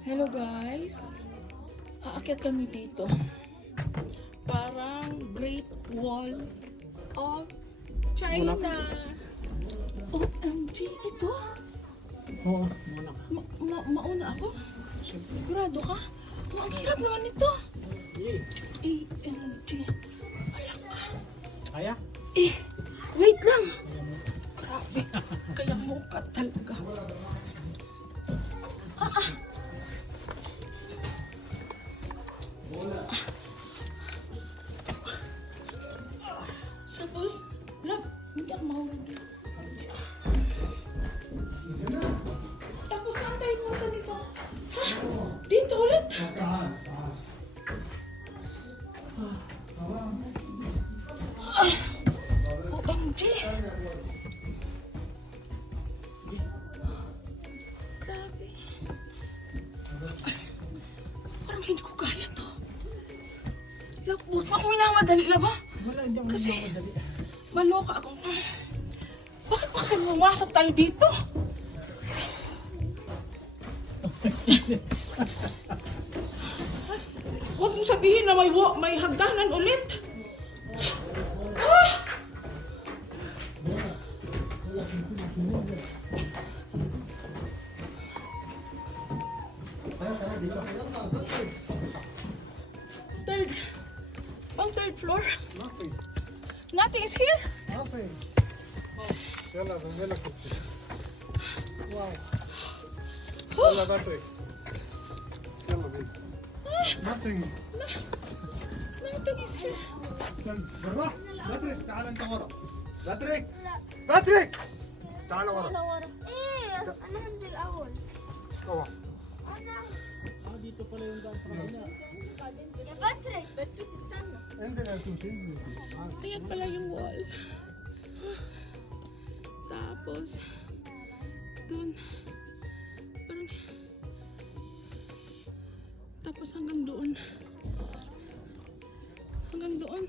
Hello guys, aakyat kami dito. Parang Great Wall of China. OMG, ito? Oo, muna ka. Mauna ako? Sigurado ka? Ang hirap naman ito. AMG. Alak ka. Kaya? Wait lang. Grabe. Kaya mukat talaga. Suppose, love, hindi ako mahulog dito. Tapos saan tayo punta nito? Ha? Dito ulit? OMG! Grabe. Parang hindi ko kaya to. Huwag pa akong minamadali na ba? Wala, hindi ako Kasi, madali. maloka ako. Bakit pa kasi pumasok tayo dito? Huwag mong sabihin na may hagdanan ulit. Ah! Third floor? Nothing. Nothing is here? Nothing. يلا بنزل لك السي. واو. يلا باتريك. يلا بينا. Nothing. Nothing is here. استنى بالراحة. باتريك تعال انت ورا. باتريك. باتريك. تعال ورا. ايه انا هنزل اول طبعا. Dito pala yung daan sa kanila. يا باتريك بدك تستنى انزل يا توت انزل. Kaya pala yung wall. Tapos, dun, parang, tapos hanggang doon. Hanggang doon.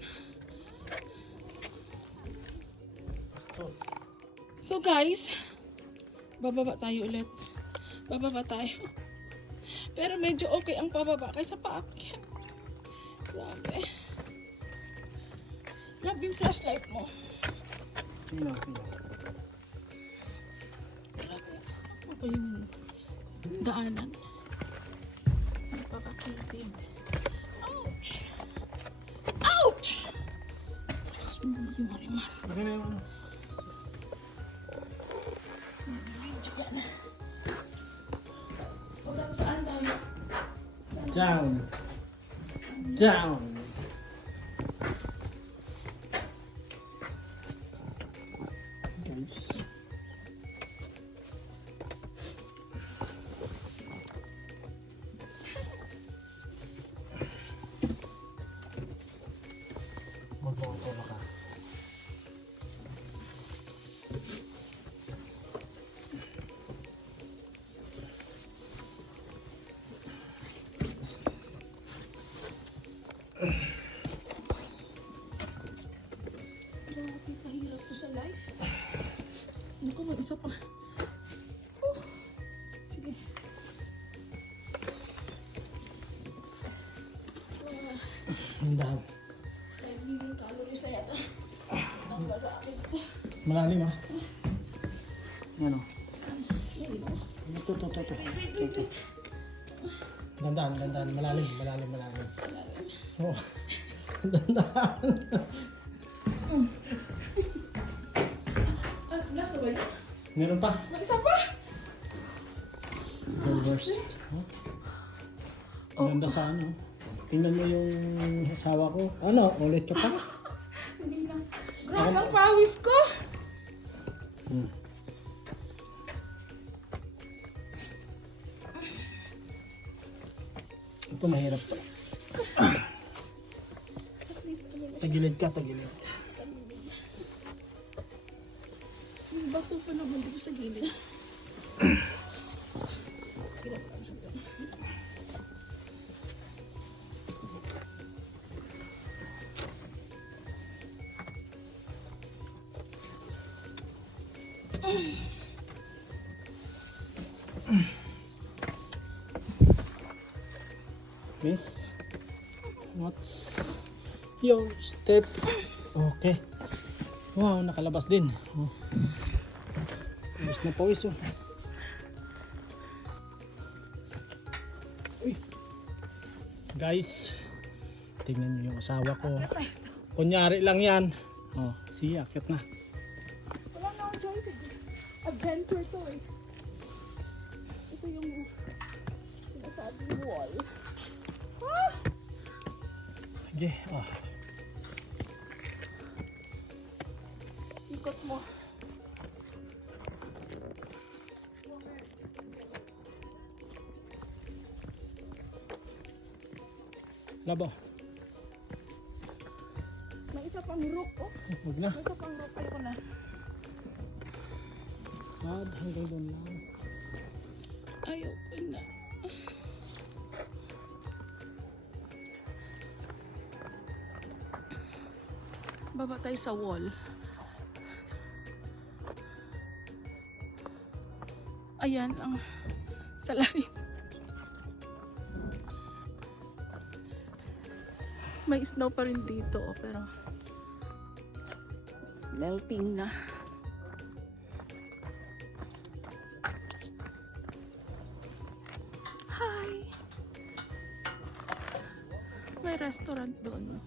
So guys, bababa tayo ulit. Bababa tayo. Pero medyo okay ang pababa kaysa paakyat. Grabe. Love yung flashlight mo. Sino? Grabe. Ako pa yung daanan. Napakakitid. Ouch! Ouch! Yung marimar. Bakit na yung ano? Medyo ka na. O tapos saan tayo? Down. Down. Guys. Magpapala ka. Grabe, kahirap ko sa life. Ano ko, mag-isa pa. Sige. Ang daan. 5 million calories na yata. Nanggal sa akin. Malalim ah. Ano? Hindi ko. Ito. Wait. Dandaan. Malalim. Oh. Dandaan. Last na ba yun? Meron pa. Mag-isa pa? The worst. Huh? Ang ganda sa ano. Tingnan mo yung asawa ko. Ano? Ulit ka pa? Hindi lang. Grabe ang pawis ko. Hmm. Ito mahirap to. At least, ano lang. Tagilid ka. May bato pa naman dito sa gilid. Sige lang. Miss, what's your step? Okay. Wow, nakalabas din. Oh. Labas na pawis oh. Uy. Guys, tingnan nyo yung asawa ko. Kunyari lang yan. Oh, siya, akit na. Wala na akong choice. Adventure to eh. Ito yung sinasabing wall. Ah! Sige, oh. Ikot mo. Labo. May isa pang rope oh. Huwag na. May isa pang rope. Ayoko na. Hanggang doon lang. Ayoko na. Baba tayo sa wall. Ayan ang salarin. May snow pa rin dito oh, pero melting na. Hi! May restaurant doon.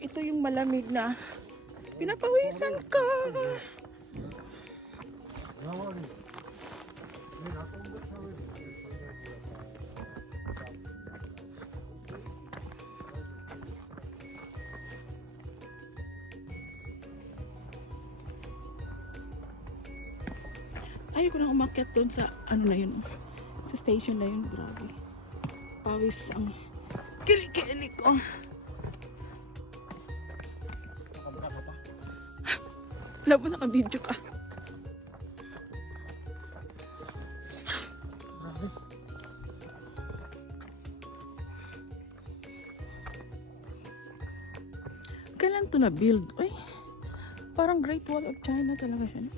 Ito yung malamig na pinapawisan ka. Ayoko nang umakyat doon sa ano na yun. Sa station na yun. Grabe. Pawis ang kili-kili ko. Alam mo, naka-video ka. Kailan to na-build? Uy, parang Great Wall of China talaga siya.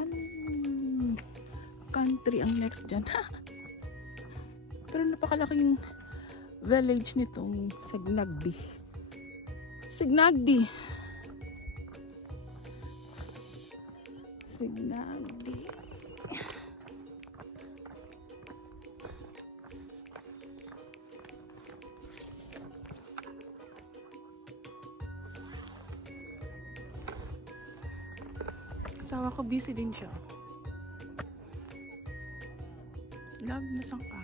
Anong country ang next dyan? Ha? Pero napakalaking village nitong Signagdi. Signagdi. Signagdi. Asawa ko busy din siya. Love na sangka.